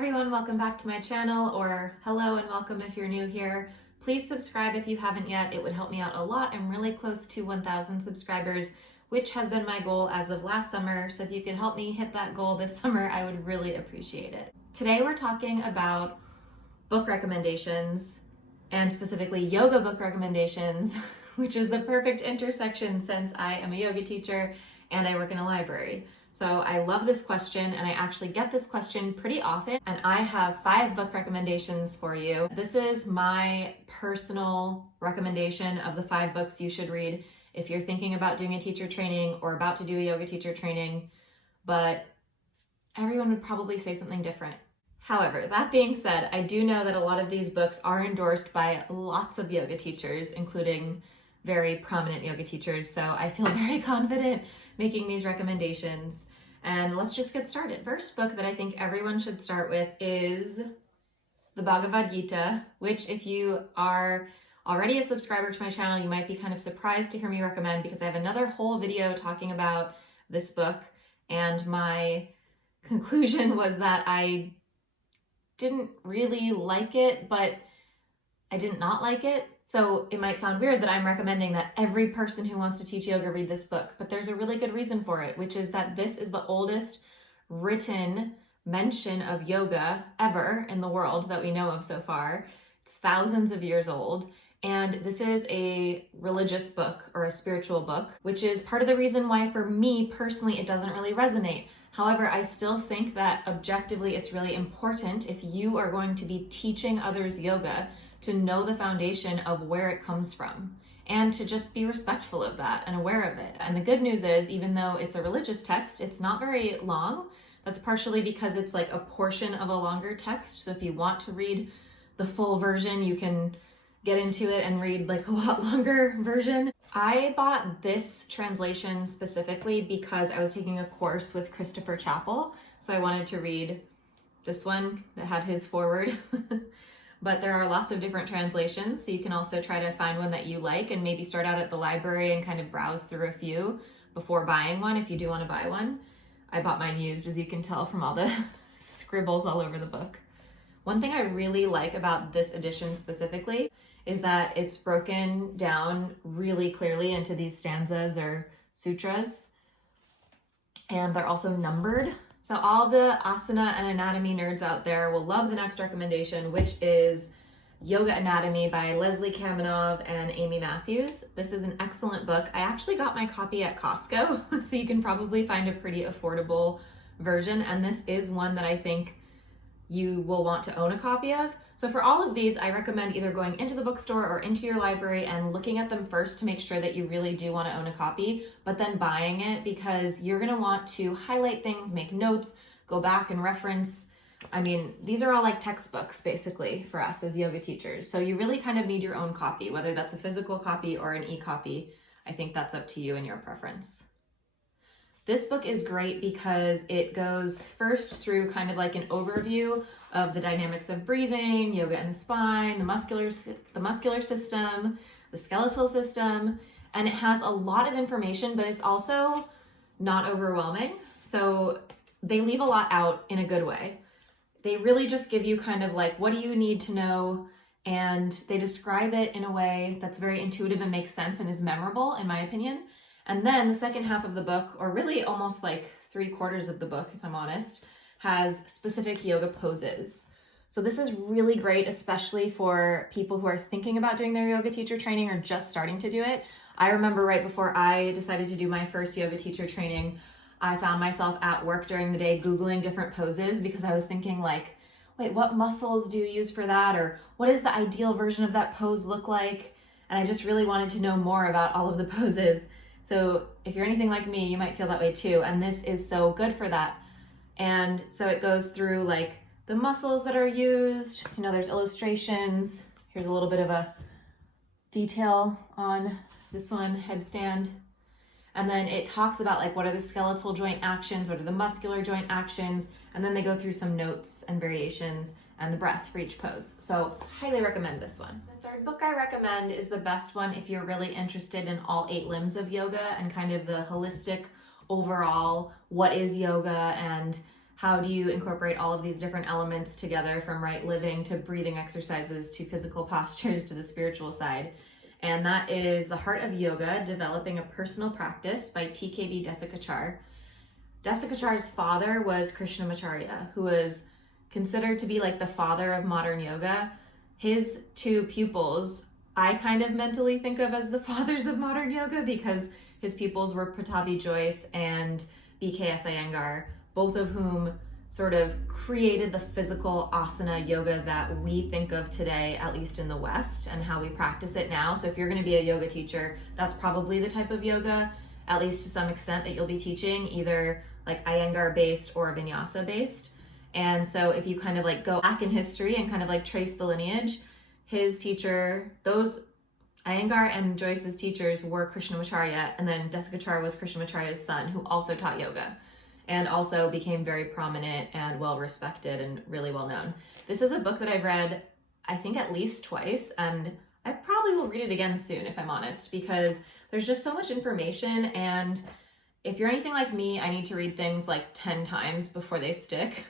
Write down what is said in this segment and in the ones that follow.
everyone, welcome back to my channel, or hello and welcome if you're new here. Please subscribe if you haven't yet. It would help me out a lot. I'm really close to 1,000 subscribers, which has been my goal as of last summer. So if you could help me hit that goal this summer, I would really appreciate it. Today we're talking about book recommendations, and specifically yoga book recommendations, which is the perfect intersection since I am a yoga teacher and I work in a library. So I love this question, and I actually get this question pretty often, and I have 5 book recommendations for you. This is my personal recommendation of the 5 books you should read if you're thinking about doing a teacher training or about to do a yoga teacher training, but everyone would probably say something different. However, that being said, I do know that a lot of these books are endorsed by lots of yoga teachers, including very prominent yoga teachers, so I feel very confident making these recommendations. And let's just get started. First book that I think everyone should start with is the Bhagavad Gita, which if you are already a subscriber to my channel, you might be kind of surprised to hear me recommend, because I have another whole video talking about this book, and my conclusion was that I didn't really like it, but I didn't not like it. So it might sound weird that I'm recommending that every person who wants to teach yoga read this book, but there's a really good reason for it, which is that this is the oldest written mention of yoga ever in the world that we know of so far. It's thousands of years old, and this is a religious book or a spiritual book, which is part of the reason why for me personally it doesn't really resonate. However, I still think that objectively it's really important, if you are going to be teaching others yoga, to know the foundation of where it comes from and to just be respectful of that and aware of it. And the good news is, even though it's a religious text, it's not very long. That's partially because it's like a portion of a longer text. So if you want to read the full version, you can get into it and read like a lot longer version. I bought this translation specifically because I was taking a course with Christopher Chappell. So I wanted to read this one that had his foreword. But there are lots of different translations, so you can also try to find one that you like and maybe start out at the library and kind of browse through a few before buying one if you do want to buy one. I bought mine used, as you can tell from all the scribbles all over the book. One thing I really like about this edition specifically is that it's broken down really clearly into these stanzas or sutras, and they're also numbered. So all the asana and anatomy nerds out there will love the next recommendation, which is Yoga Anatomy by Leslie Kamenov and Amy Matthews. This is an excellent book. I actually got my copy at Costco, so you can probably find a pretty affordable version. And this is one that I think you will want to own a copy of. So for all of these, I recommend either going into the bookstore or into your library and looking at them first to make sure that you really do want to own a copy, but then buying it, because you're going to want to highlight things, make notes, go back and reference. I mean, these are all like textbooks basically for us as yoga teachers. So you really kind of need your own copy, whether that's a physical copy or an e-copy. I think that's up to you and your preference. This book is great because it goes first through kind of like an overview of the dynamics of breathing, yoga and the spine, the muscular system, the skeletal system, and it has a lot of information, but it's also not overwhelming. So they leave a lot out in a good way. They really just give you kind of like, what do you need to know? And they describe it in a way that's very intuitive and makes sense and is memorable, in my opinion. And then the second half of the book, or really almost like 3/4 of the book, if I'm honest, has specific yoga poses. So this is really great, especially for people who are thinking about doing their yoga teacher training or just starting to do it. I remember right before I decided to do my first yoga teacher training, I found myself at work during the day Googling different poses, because I was thinking like, wait, what muscles do you use for that? Or what does the ideal version of that pose look like? And I just really wanted to know more about all of the poses. So if you're anything like me, you might feel that way too. And this is so good for that. And so it goes through like the muscles that are used, you know, there's illustrations. Here's a little bit of a detail on this one, headstand. And then it talks about like, what are the skeletal joint actions? What are the muscular joint actions? And then they go through some notes and variations and the breath for each pose. So highly recommend this one. The third book I recommend is the best one if you're really interested in all 8 limbs of yoga and kind of the holistic overall, what is yoga and how do you incorporate all of these different elements together, from right living to breathing exercises to physical postures to the spiritual side. And that is The Heart of Yoga, Developing a Personal Practice by TKV Desikachar. Desikachar's father was Krishnamacharya, who was considered to be like the father of modern yoga. His two pupils, I kind of mentally think of as the fathers of modern yoga, because his pupils were Pattabhi Jois and BKS Iyengar, both of whom sort of created the physical asana yoga that we think of today, at least in the West, and how we practice it now. So if you're going to be a yoga teacher, that's probably the type of yoga, at least to some extent, that you'll be teaching, either like Iyengar based or Vinyasa based. And so if you kind of like go back in history and kind of like trace the lineage, his teacher, those Iyengar and Joyce's teachers were Krishnamacharya, and then Desikachar was Krishnamacharya's son, who also taught yoga and also became very prominent and well respected and really well known. This is a book that I've read, I think, at least twice, and I probably will read it again soon, if I'm honest, because there's just so much information. And if you're anything like me, I need to read things like 10 times before they stick.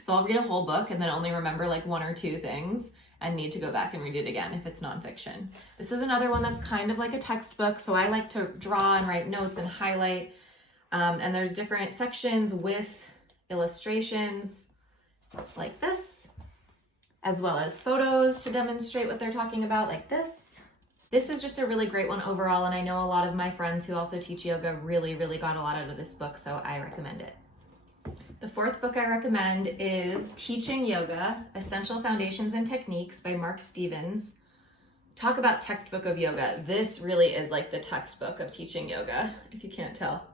So I'll read a whole book and then only remember like one or two things and need to go back and read it again if it's nonfiction. This is another one that's kind of like a textbook, so I like to draw and write notes and highlight. And there's different sections with illustrations like this, as well as photos to demonstrate what they're talking about like this. This is just a really great one overall, and I know a lot of my friends who also teach yoga really got a lot out of this book, so I recommend it. The fourth book I recommend is Teaching Yoga, Essential Foundations and Techniques by Mark Stevens. Talk about textbook of yoga. This really is like the textbook of teaching yoga, if you can't tell.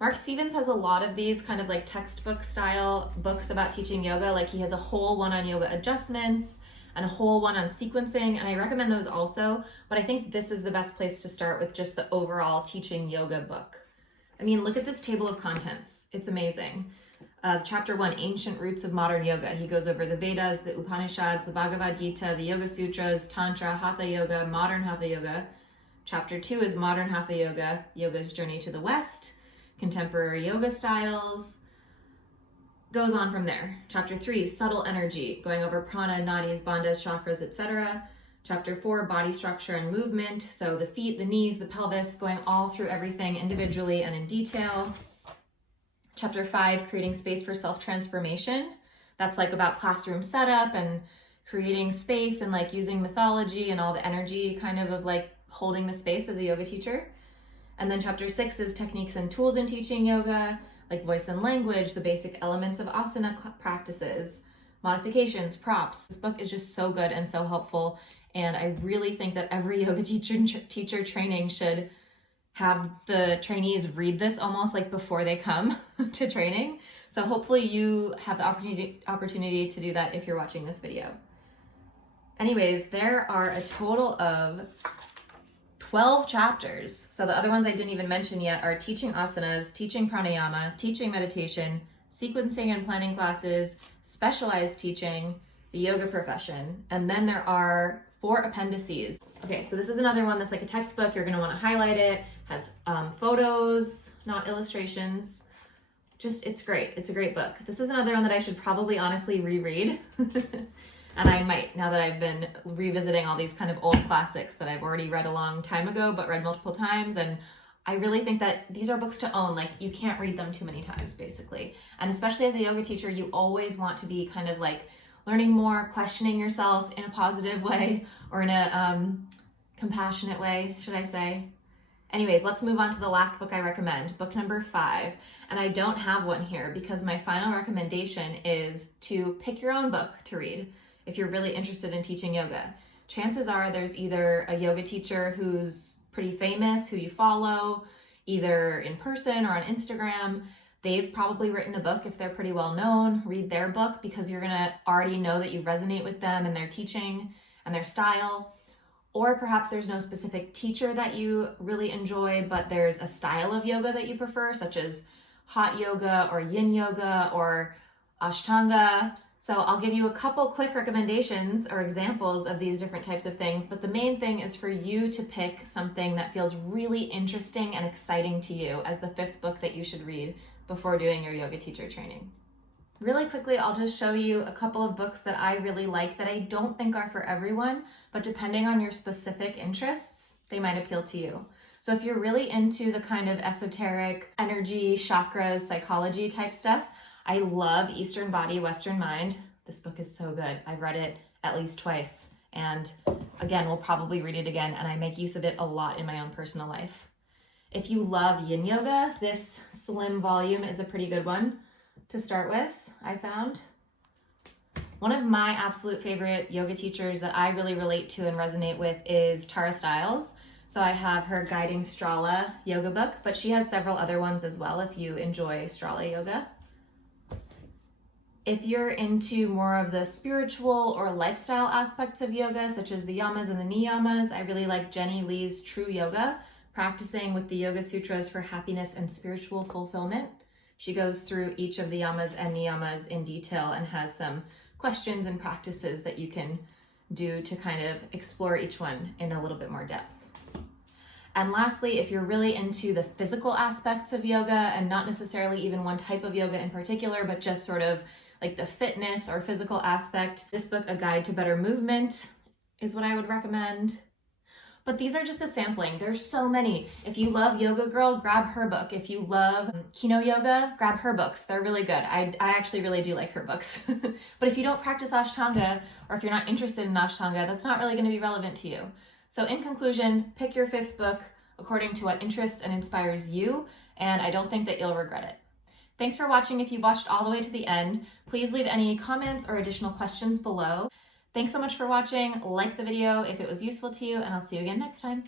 Mark Stevens has a lot of these kind of like textbook style books about teaching yoga. Like he has a whole one on yoga adjustments and a whole one on sequencing, and I recommend those also, but I think this is the best place to start with just the overall teaching yoga book. I mean, look at this table of contents. It's amazing. Chapter 1, Ancient Roots of Modern Yoga. He goes over the Vedas, the Upanishads, the Bhagavad Gita, the Yoga Sutras, Tantra, Hatha Yoga, Modern Hatha Yoga. Chapter 2 is Modern Hatha Yoga, Yoga's Journey to the West, Contemporary Yoga Styles. Goes on from there. Chapter 3, Subtle Energy, going over prana, nadis, bandhas, chakras, etc. Chapter 4, Body Structure and Movement, so the feet, the knees, the pelvis, going all through everything individually and in detail. Chapter 5, Creating Space for Self-Transformation. That's like about classroom setup and creating space and like using mythology and all the energy kind of like holding the space as a yoga teacher. And then chapter 6 is Techniques and Tools in Teaching Yoga, like voice and language, the basic elements of asana practices, modifications, props. This book is just so good and so helpful. And I really think that every yoga teacher training should have the trainees read this almost like before they come to training. So hopefully you have the opportunity to do that if you're watching this video. Anyways, there are a total of 12 chapters. So the other ones I didn't even mention yet are teaching asanas, teaching pranayama, teaching meditation, sequencing and planning classes, specialized teaching, the yoga profession, and then there are 4 appendices. Okay, so this is another one that's like a textbook. You're going to want to highlight it. Has photos, not illustrations. Just, it's great. It's a great book. This is another one that I should probably honestly reread. And I might, now that I've been revisiting all these kind of old classics that I've already read a long time ago, but read multiple times. And I really think that these are books to own. Like, you can't read them too many times, basically. And especially as a yoga teacher, you always want to be kind of like learning more, questioning yourself in a positive way, or in a compassionate way, should I say. Anyways, let's move on to the last book I recommend, book number 5. And I don't have one here because my final recommendation is to pick your own book to read if you're really interested in teaching yoga. Chances are there's either a yoga teacher who's pretty famous, who you follow, either in person or on Instagram. They've probably written a book if they're pretty well known. Read their book because you're gonna already know that you resonate with them and their teaching and their style. Or perhaps there's no specific teacher that you really enjoy, but there's a style of yoga that you prefer, such as hot yoga or yin yoga or ashtanga. So I'll give you a couple quick recommendations or examples of these different types of things, but the main thing is for you to pick something that feels really interesting and exciting to you as the 5th book that you should read before doing your yoga teacher training. Really quickly, I'll just show you a couple of books that I really like that I don't think are for everyone, but depending on your specific interests, they might appeal to you. So if you're really into the kind of esoteric energy, chakras, psychology type stuff, I love Eastern Body, Western Mind. This book is so good. I've read it at least twice. And again, we'll probably read it again, and I make use of it a lot in my own personal life. If you love yin yoga, this slim volume is a pretty good one to start with, I found. One of my absolute favorite yoga teachers that I really relate to and resonate with is Tara Stiles. So I have her Guiding Strala yoga book, but she has several other ones as well if you enjoy Strala yoga. If you're into more of the spiritual or lifestyle aspects of yoga, such as the yamas and the niyamas, I really like Jenny Lee's True Yoga, practicing with the Yoga Sutras for happiness and spiritual fulfillment. She goes through each of the yamas and niyamas in detail and has some questions and practices that you can do to kind of explore each one in a little bit more depth. And lastly, if you're really into the physical aspects of yoga and not necessarily even one type of yoga in particular, but just sort of like the fitness or physical aspect, this book, A Guide to Better Movement, is what I would recommend. But these are just a sampling. There's so many. If you love Yoga Girl, grab her book. If you love Kino Yoga, grab her books. They're really good. I actually really do like her books. But if you don't practice Ashtanga, or if you're not interested in Ashtanga, that's not really going to be relevant to you. So in conclusion, pick your fifth book according to what interests and inspires you, and I don't think that you'll regret it. Thanks for watching. If you watched all the way to the end, please leave any comments or additional questions below. Thanks so much for watching. Like the video if it was useful to you, and I'll see you again next time.